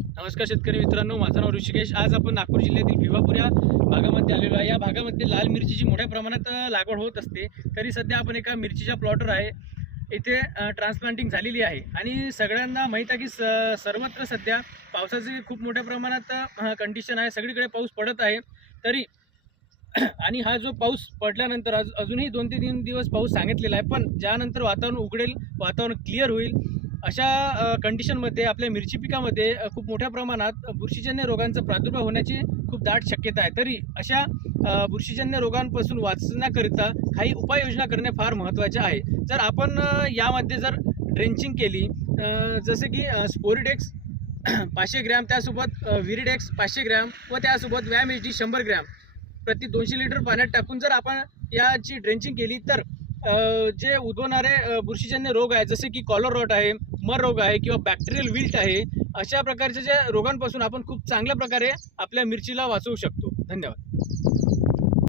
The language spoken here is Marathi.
नमस्कार शेतकरी मित्रांनो माझं नाव ऋषिकेश. आज आपण नागपूर जिल्ह्यातील भिवापूर या भागामध्ये आलेलो आहे. या भागामध्ये लाल मिरचीची मोठ्या प्रमाणात लागवड होत असते. तरी सध्या आपण एका मिरचीच्या प्लॉटवर आहे. इथे ट्रान्सप्लांटिंग झालेली आहे. आणि सगळ्यांना माहीत आहे की स सर्वत्र सध्या पावसाची खूप मोठ्या प्रमाणात कंडिशन आहे. सगळीकडे पाऊस पडत आहे. तरी आणि हा जो पाऊस पडल्यानंतर अजूनही दोन ते तीन दिवस पाऊस सांगितलेला आहे. पण ज्यानंतर वातावरण उघडेल वातावरण क्लिअर होईल अशा कंडिशनमध्ये आपल्या मिरची पिकामध्ये खूप मोठ्या प्रमाणात बुरशीजन्य रोगांचा प्रादुर्भाव होण्याची खूप दाट शक्यता आहे. तरी अशा बुरशीजन्य रोगांपासून वाचण्याकरिता काही उपाययोजना करणे फार महत्त्वाचे आहे. जर आपण यामध्ये जर ड्रेंचिंग केली जसे की स्पोरिडेक्स पाचशे ग्रॅम त्यासोबत विरिडेक्स पाचशे ग्रॅम व त्यासोबत व्यायाम एच डी शंभर ग्रॅम प्रति दोनशे लिटर पाण्यात टाकून जर आपण याची ड्रेंचिंग केली तर जे उद्भवणारे बुरशीजन्य रोग आहेत जसे की कॉलर रॉट आहे मर रोग आहे किंवा बॅक्टेरियल विल्ट आहे अशा प्रकारच्या ज्या रोगांपासून आपण खूप चांगल्या प्रकारे आपल्या मिरचीला वाचवू शकतो. धन्यवाद.